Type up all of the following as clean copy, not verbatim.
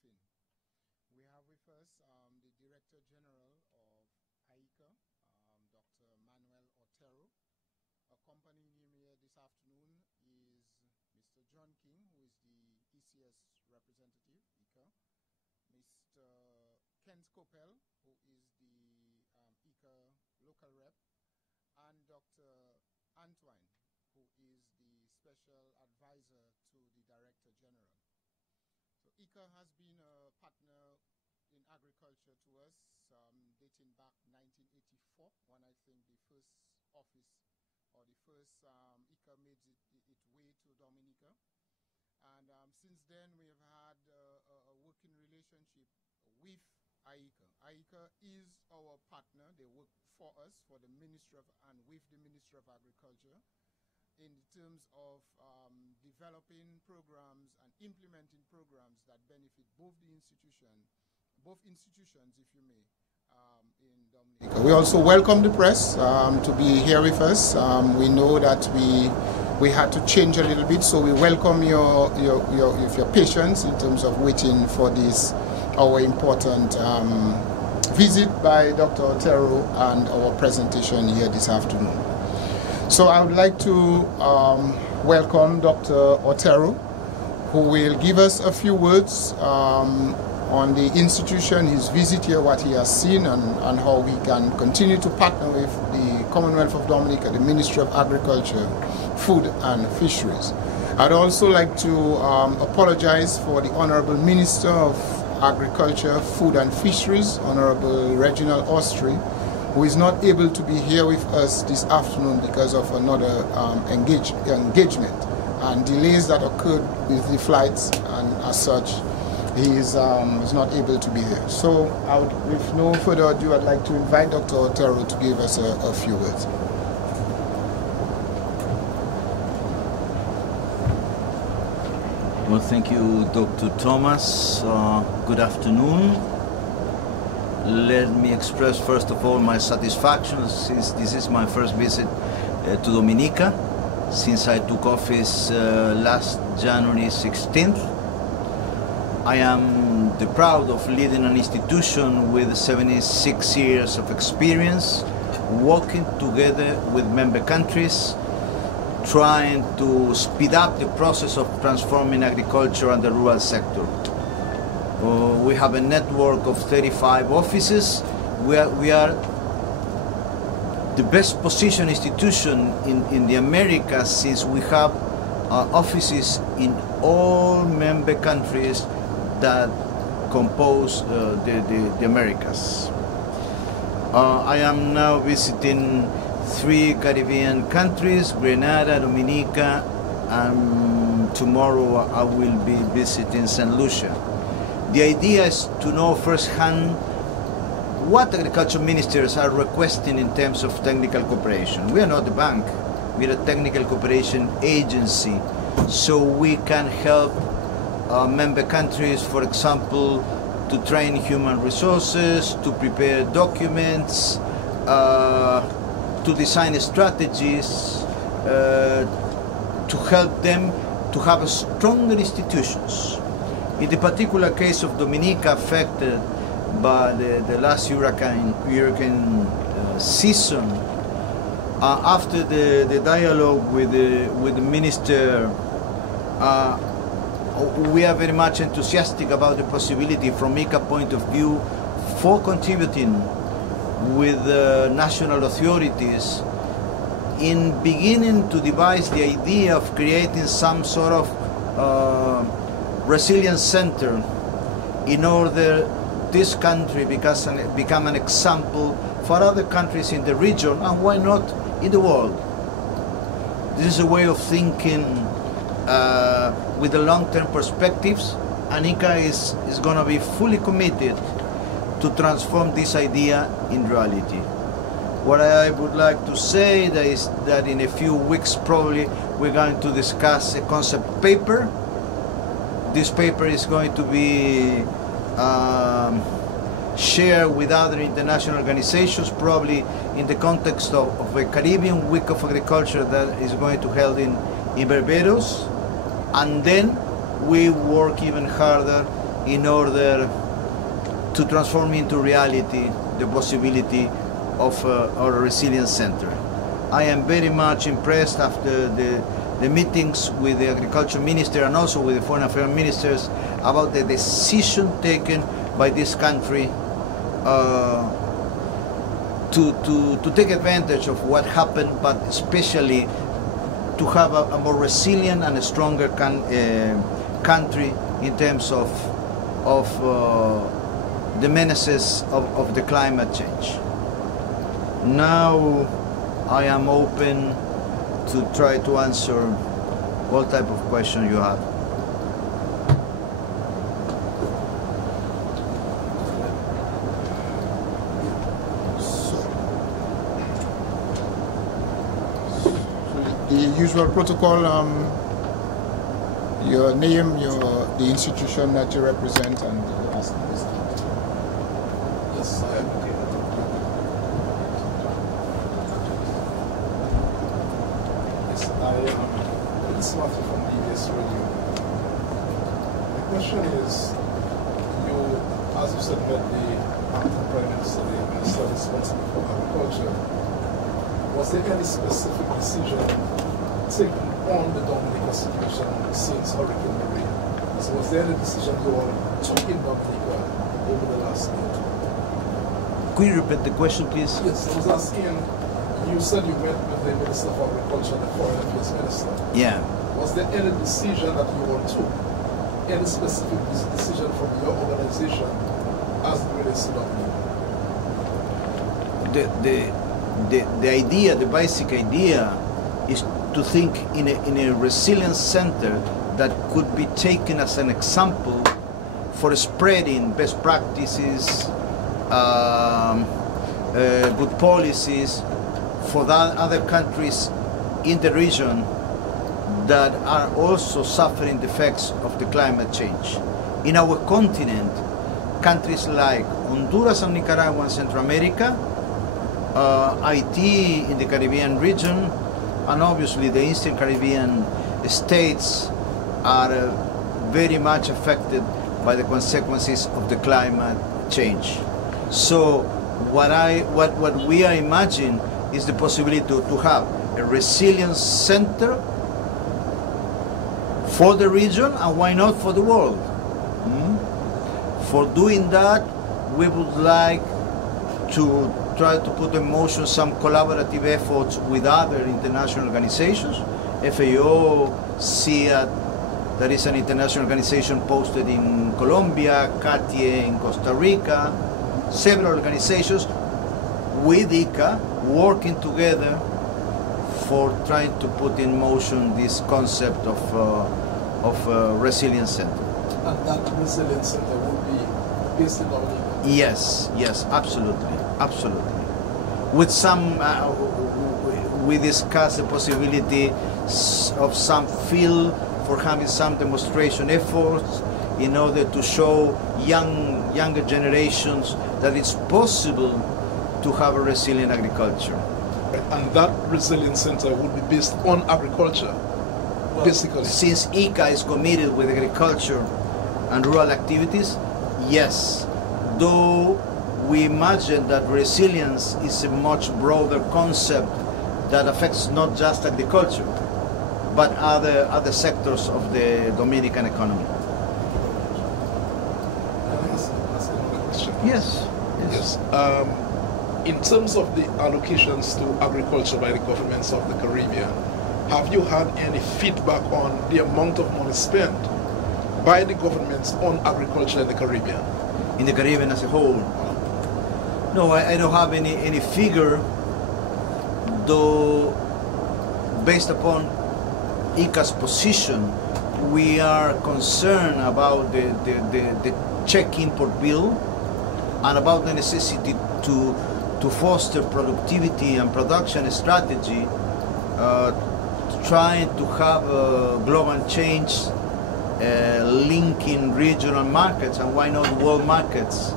briefing. We have with us the Director General of IICA, Dr. Manuel Otero. Accompanying him here this afternoon is Mr. John King, who is the ECS representative, IICA, Mr. Kent Coppell, who is the IICA local rep, and Dr. Antoine, who is the special advisor to the Director General. So IICA has been a partner in agriculture to us dating back 1984, when I think the first office or the first IICA made its way to Dominica. And since then, we have had a working relationship with IICA. IICA is our partner. They work for us, for the Ministry of, and with the Ministry of Agriculture, in terms of developing programs and implementing programs that benefit both institutions, if you may, in Dominica. We also welcome the press to be here with us. We know that we had to change a little bit, so we welcome your patience in terms of waiting for this, our important visit by Dr. Otero and our presentation here this afternoon. So I would like to welcome Dr. Otero, who will give us a few words on the institution, his visit here, what he has seen, and how we can continue to partner with the Commonwealth of Dominica, the Ministry of Agriculture, Food and Fisheries. I'd also like to apologize for the Honorable Minister of Agriculture, Food and Fisheries, Honorable Reginald Austri, who is not able to be here with us this afternoon because of another engagement and delays that occurred with the flights, and as such, he is not able to be here. So with no further ado, I'd like to invite Dr. Otero to give us a few words. Well, thank you, Dr. Thomas. Good afternoon. Let me express first of all my satisfaction, since this is my first visit to Dominica since I took office last January 16th. I am proud of leading an institution with 76 years of experience, working together with member countries, trying to speed up the process of transforming agriculture and the rural sector. We have a network of 35 offices. We are the best positioned institution in the Americas, since we have offices in all member countries that compose the Americas. I am now visiting 3 Caribbean countries, Grenada, Dominica, and tomorrow I will be visiting St. Lucia. The idea is to know firsthand what agriculture ministers are requesting in terms of technical cooperation. We are not a bank, we are a technical cooperation agency, so we can help member countries, for example, to train human resources, to prepare documents, to design strategies, to help them to have stronger institutions. In the particular case of Dominica, affected by the last hurricane season, after the dialogue with the minister, we are very much enthusiastic about the possibility from IICA point of view for contributing with national authorities in beginning to devise the idea of creating some sort of resilience center in order this country become an example for other countries in the region, and why not in the world. This is a way of thinking with the long-term perspectives, and IICA is going to be fully committed to transform this idea in reality. What I would like to say is that in a few weeks probably we're going to discuss a concept paper. This paper is going to be shared with other international organizations, probably in the context of a Caribbean Week of Agriculture that is going to be held in Barbados. And then we work even harder in order to transform into reality the possibility of our resilience center. I am very much impressed after the meetings with the agriculture minister and also with the foreign affairs ministers about the decision taken by this country to take advantage of what happened, but especially to have a more resilient and a stronger country in terms of the menaces of the climate change. Now I am open to try to answer all type of questions you have. The usual protocol, your name, the institution that you represent, and the last name. Yes, I am. Yes, I am Smarty from DBS Radio. The question is, you, as you said, met the Prime Minister, the Minister responsible for agriculture. Was there any specific decision taken on the Dominica situation since Hurricane Maria? So was there any decision you all took in Dominica over the last month? Could you repeat the question, please? Yes, I was asking, you said you met with the Minister of Agriculture and the Foreign Affairs Minister. Yeah. Was there any decision that you all took, any specific decision from your organization as it relates to Dominica? The idea, the basic idea, is to think in a resilience center that could be taken as an example for spreading best practices, good policies for other countries in the region that are also suffering the effects of the climate change. In our continent, countries like Honduras and Nicaragua in Central America, Haiti in the Caribbean region, and obviously the Eastern Caribbean states are very much affected by the consequences of the climate change. So what we are imagining is the possibility to have a resilience center for the region, and why not for the world. For doing that, we would like to try to put in motion some collaborative efforts with other international organizations. FAO, CIAT, that is an international organization posted in Colombia, CATIE in Costa Rica, several organizations with IICA working together for trying to put in motion this concept of resilience center. And that resilience center would be based in Dominica? Yes, absolutely. With some, we discussed the possibility of some field for having some demonstration efforts in order to show younger generations that it's possible to have a resilient agriculture. And that resilience center would be based on agriculture, basically? Since IICA is committed with agriculture and rural activities, yes. Though we imagine that resilience is a much broader concept that affects not just agriculture, but other sectors of the Dominican economy. Can I ask another question? Yes. In terms of the allocations to agriculture by the governments of the Caribbean, have you had any feedback on the amount of money spent by the governments on agriculture in the Caribbean? In the Caribbean as a whole? No, I don't have any figure, though based upon IICA's position, we are concerned about the check import bill and about the necessity to foster productivity and production strategy, trying to have a global change linking regional markets and why not world markets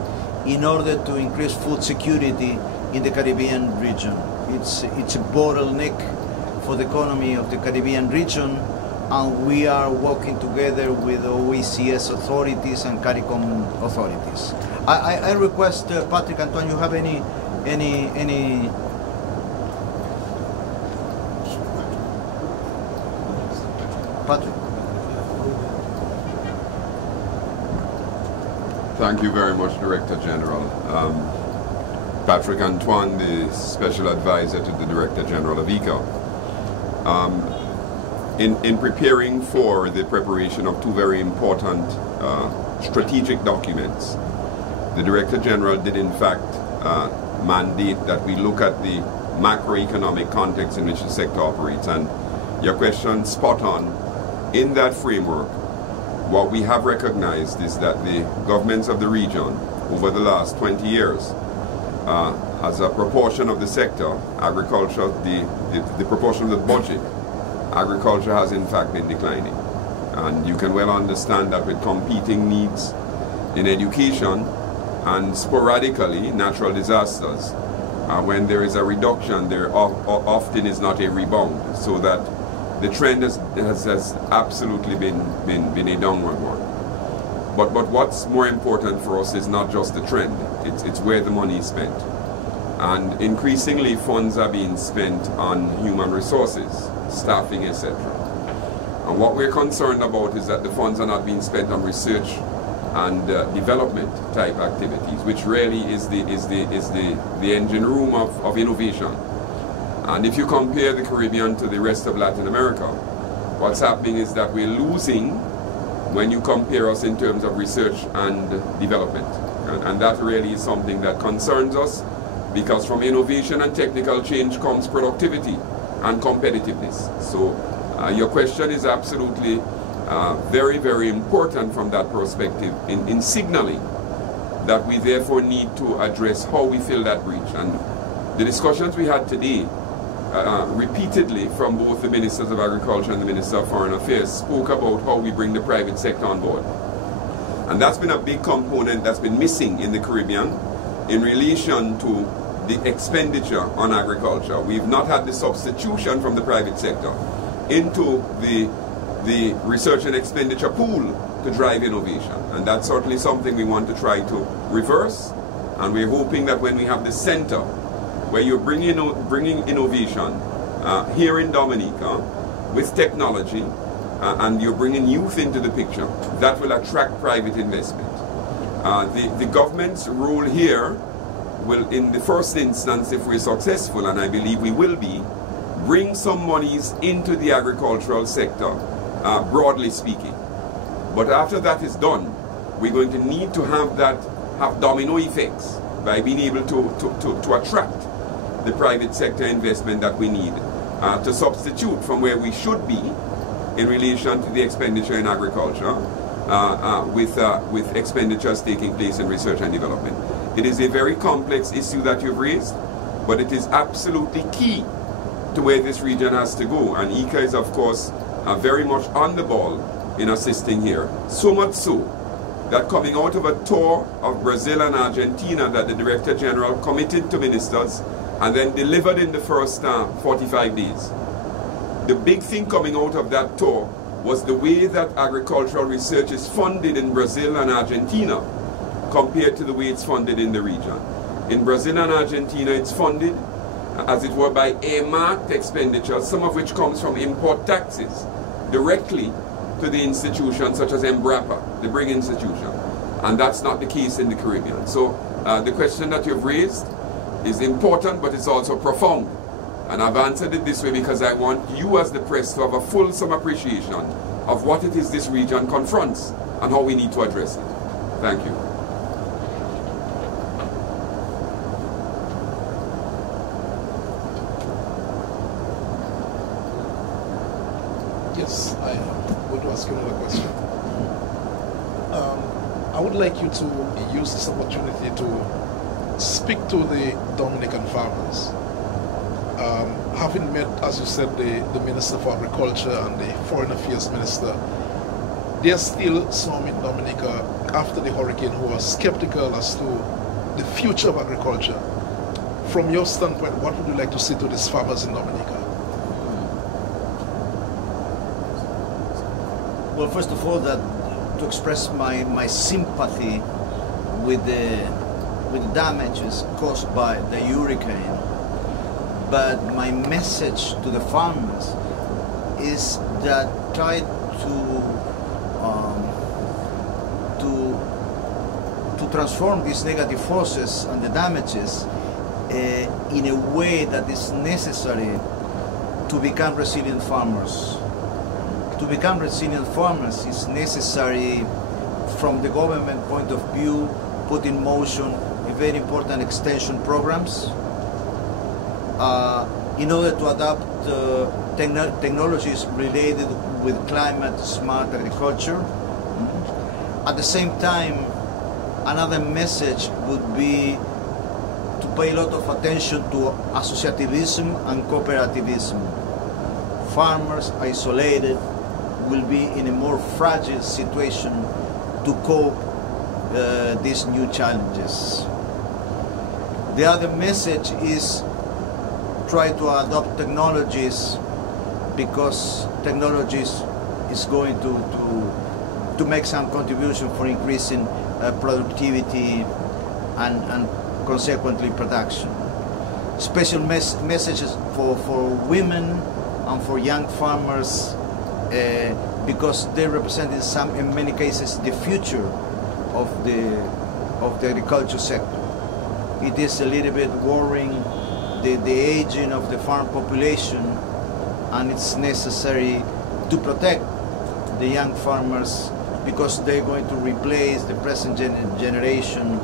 in order to increase food security in the Caribbean region. It's a bottleneck for the economy of the Caribbean region, and we are working together with OECS authorities and CARICOM authorities. I request Patrick, Antoine, you have any Patrick? Thank you very much, Director General. Patrick Antoine, the Special Advisor to the Director General of IICA. In preparing for the preparation of two very important strategic documents, the Director General did in fact mandate that we look at the macroeconomic context in which the sector operates. And your question, spot on. In that framework, what we have recognized is that the governments of the region over the last 20 years, as a proportion of the sector, agriculture, the proportion of the budget, agriculture has in fact been declining. And you can well understand that with competing needs in education and sporadically natural disasters, when there is a reduction, there often is not a rebound, so that the trend has absolutely been a downward one. But what's more important for us is not just the trend, it's where the money is spent. And increasingly funds are being spent on human resources, staffing, etc. And what we're concerned about is that the funds are not being spent on research and development type activities, which really is the engine room of innovation. And if you compare the Caribbean to the rest of Latin America, what's happening is that we're losing when you compare us in terms of research and development. And that really is something that concerns us, because from innovation and technical change comes productivity and competitiveness. So your question is absolutely very, very important from that perspective in signaling that we therefore need to address how we fill that breach. And the discussions we had today, repeatedly from both the Ministers of Agriculture and the Minister of Foreign Affairs, spoke about how we bring the private sector on board. And that's been a big component that's been missing in the Caribbean in relation to the expenditure on agriculture. We've not had the substitution from the private sector into the research and expenditure pool to drive innovation. And that's certainly something we want to try to reverse. And we're hoping that when we have the center where you're bringing innovation here in Dominica with technology, and you're bringing youth into the picture, that will attract private investment. The government's role here will, in the first instance, if we're successful, and I believe we will be, bring some monies into the agricultural sector, broadly speaking. But after that is done, we're going to need to have domino effects by being able to attract the private sector investment that we need to substitute from where we should be in relation to the expenditure in agriculture with expenditures taking place in research and development. It is a very complex issue that you've raised, but it is absolutely key to where this region has to go. And IICA is, of course, very much on the ball in assisting here. So much so that coming out of a tour of Brazil and Argentina that the Director General committed to ministers and then delivered in the first 45 days. The big thing coming out of that tour was the way that agricultural research is funded in Brazil and Argentina compared to the way it's funded in the region. In Brazil and Argentina, it's funded, as it were, by earmarked expenditures, some of which comes from import taxes, directly to the institutions such as Embrapa, the brig institution. And that's not the case in the Caribbean. So the question that you've raised is important, but it's also profound. And I've answered it this way because I want you as the press to have a fulsome appreciation of what it is this region confronts and how we need to address it. Thank you. Yes, I am going to ask you another question. I would like you to use this opportunity to speak to the Dominican farmers. Having met, as you said, the Minister for Agriculture and the Foreign Affairs Minister, there's still some in Dominica after the hurricane who are skeptical as to the future of agriculture. From your standpoint, what would you like to say to these farmers in Dominica? Well, first of all, that to express my sympathy with the damages caused by the hurricane. But my message to the farmers is that try to transform these negative forces and the damages in a way that is necessary to become resilient farmers. To become resilient farmers is necessary, from the government point of view, put in motion a very important extension programs in order to adopt technologies related with climate smart agriculture. At the same time, another message would be to pay a lot of attention to associativism and cooperativism. Farmers isolated will be in a more fragile situation to cope these new challenges. The other message is try to adopt technologies, because technologies is going to make some contribution for increasing productivity and consequently production. Special messages for women and for young farmers, because they represent in many cases the future of the agriculture sector. It is a little bit worrying, the aging of the farm population, and it's necessary to protect the young farmers, because they're going to replace the present generation,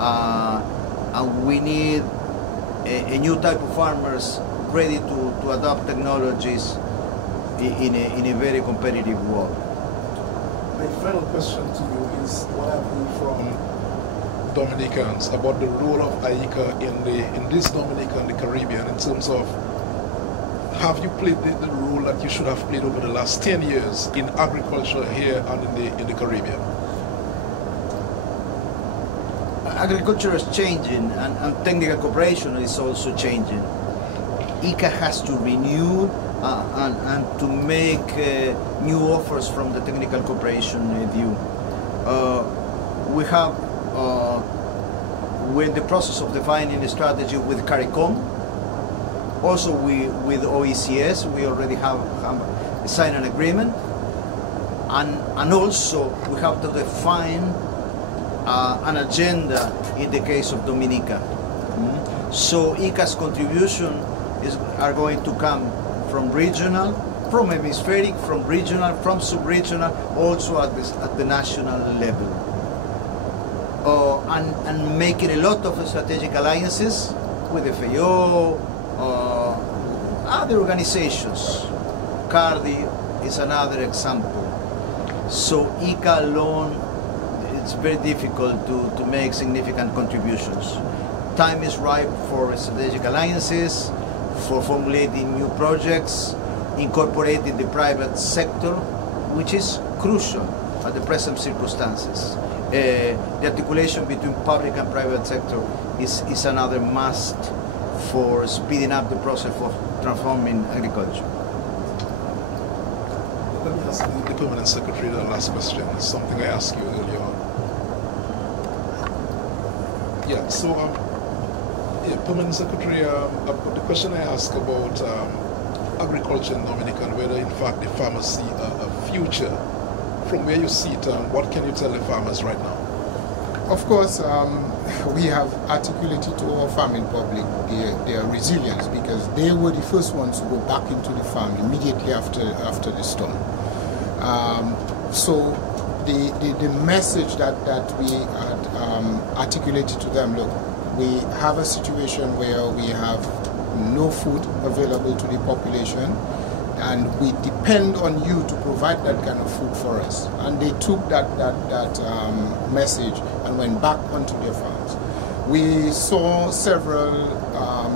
and we need a new type of farmers ready to adopt technologies in a very competitive world. My final question to you is, what I've heard from Dominicans about the role of IICA in this Dominica and the Caribbean, in terms of, have you played the role that you should have played over the last 10 years in agriculture here and in the Caribbean? Agriculture is changing, and technical cooperation is also changing. IICA has to renew and to make new offers from the technical cooperation view. We're in the process of defining a strategy with CARICOM. Also with OECS, we already have signed an agreement. And also we have to define an agenda in the case of Dominica. So IICA's contribution are going to come from regional, from hemispheric, from regional, from sub-regional, also at the national level. And making a lot of strategic alliances with FAO, other organizations. CARDI is another example. So IICA alone, it's very difficult to make significant contributions. Time is ripe for strategic alliances, for formulating new projects, incorporating the private sector, which is crucial at the present circumstances. The articulation between public and private sector is another must for speeding up the process of transforming agriculture. Let me ask the Permanent Secretary the last question. It's something I asked you earlier on. Yeah, so Permanent Secretary, the question I asked about agriculture in Dominica, and whether in fact the farmers see a future. From where you see it, what can you tell the farmers right now? Of course, we have articulated to our farming public their resilience, because they were the first ones to go back into the farm immediately after the storm. So the message that we had articulated to them: look, we have a situation where we have no food available to the population, and we depend on you to provide that kind of food for us. And they took that message and went back onto their farms. We saw several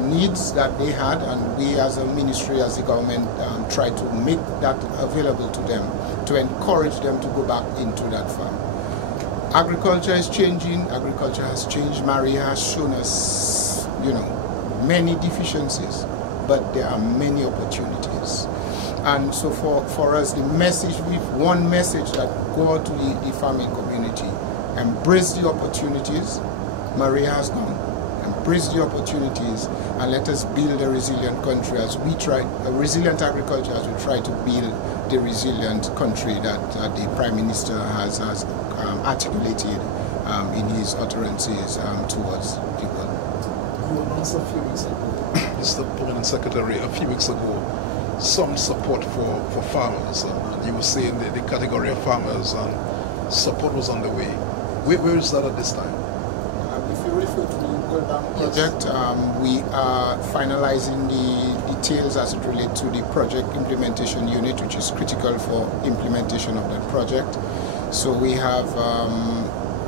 needs that they had, and we as a ministry, as the government, tried to make that available to them, to encourage them to go back into that farm. Agriculture is changing. Agriculture has changed. Maria has shown us, many deficiencies, but there are many opportunities. And so for us, the message, one message that go out to the farming community: embrace the opportunities. Maria has done. Embrace the opportunities, and let us build a resilient country as we try, a resilient agriculture as we try to build the resilient country that the Prime Minister has articulated in his utterances towards the world. You announced a few weeks ago, Mr. Permanent Secretary, a few weeks ago, some support for farmers, and you were saying the category of farmers, and support was on the way. Where is that at this time? If you refer to the World Bank project, we are finalizing the details as it relates to the project implementation unit, which is critical for implementation of that project. So we have,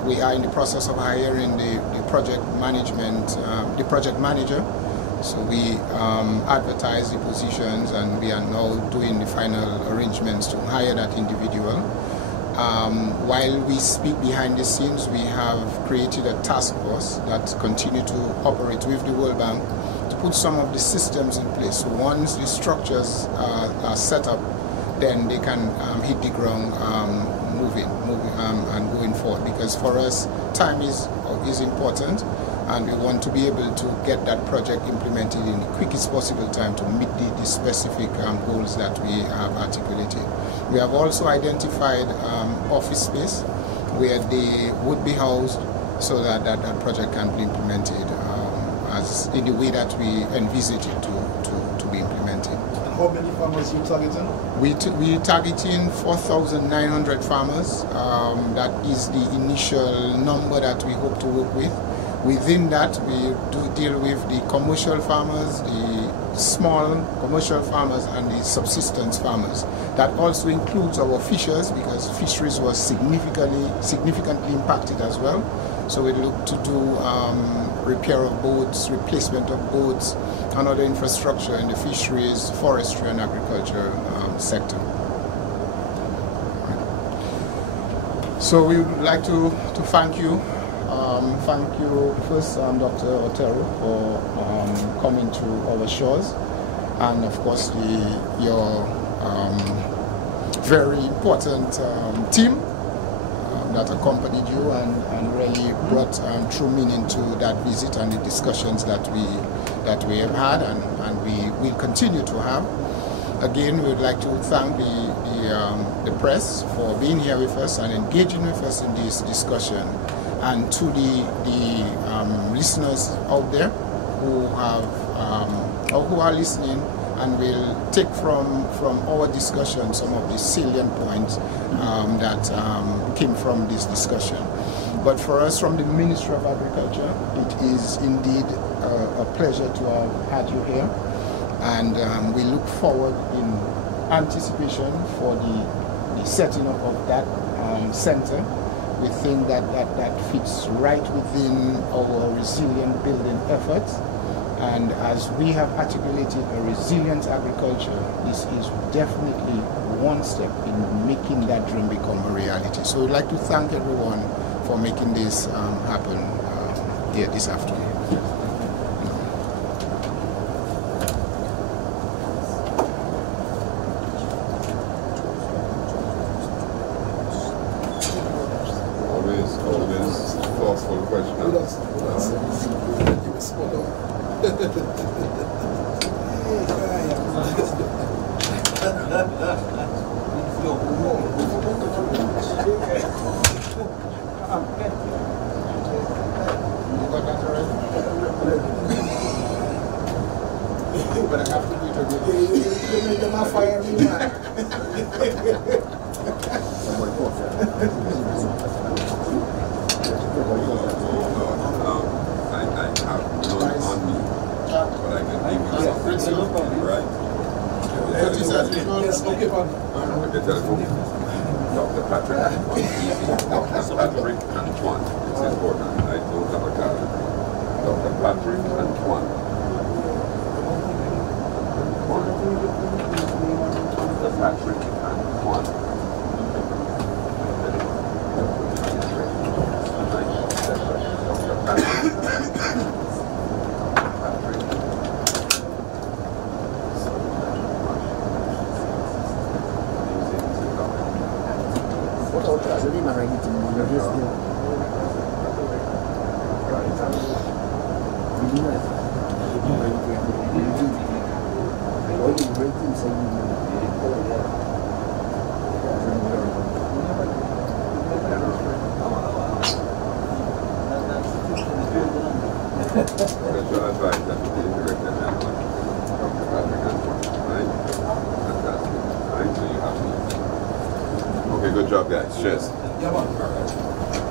we are in the process of hiring the project management, the project manager. So we advertise the positions, and we are now doing the final arrangements to hire that individual. While we speak behind the scenes, we have created a task force that continue to operate with the World Bank to put some of the systems in place. So once the structures are set up, then they can hit the ground moving and going forward. Because for us, time is important, and we want to be able to get that project implemented in the quickest possible time to meet the specific goals that we have articulated. We have also identified office space where they would be housed, so that that project can be implemented as in the way that we envisage it to be implemented. And how many farmers are you targeting? We're targeting 4,900 farmers. That is the initial number that we hope to work with. Within that, we do deal with the commercial farmers, the small commercial farmers, and the subsistence farmers. That also includes our fishers, because fisheries was significantly impacted as well. So we look to do repair of boats, replacement of boats, and other infrastructure in the fisheries, forestry, and agriculture sector. So we would like to thank you. Thank you first, Dr. Otero, for coming to our shores, and of course your very important team that accompanied you and really brought true meaning to that visit and the discussions that we have had and we will continue to have. Again, we would like to thank the press for being here with us and engaging with us in this discussion. And to the listeners out there who have or who are listening and will take from our discussion some of the salient points that came from this discussion. But for us, from the Ministry of Agriculture, it is indeed a pleasure to have had you here, and we look forward in anticipation for the setting up of that center. We think that fits right within our resilient building efforts. And as we have articulated a resilient agriculture, this is definitely one step in making that dream become a reality. So we'd like to thank everyone for making this happen here this afternoon. Dr. Patrick Antoine. It's important. I don't have a card. Dr. Patrick Antoine. Dr. Patrick Antoine. Special advisor to the Director General. Right? Fantastic. Right? So you have me. Okay, good job, guys. Cheers. Yeah, man. All right.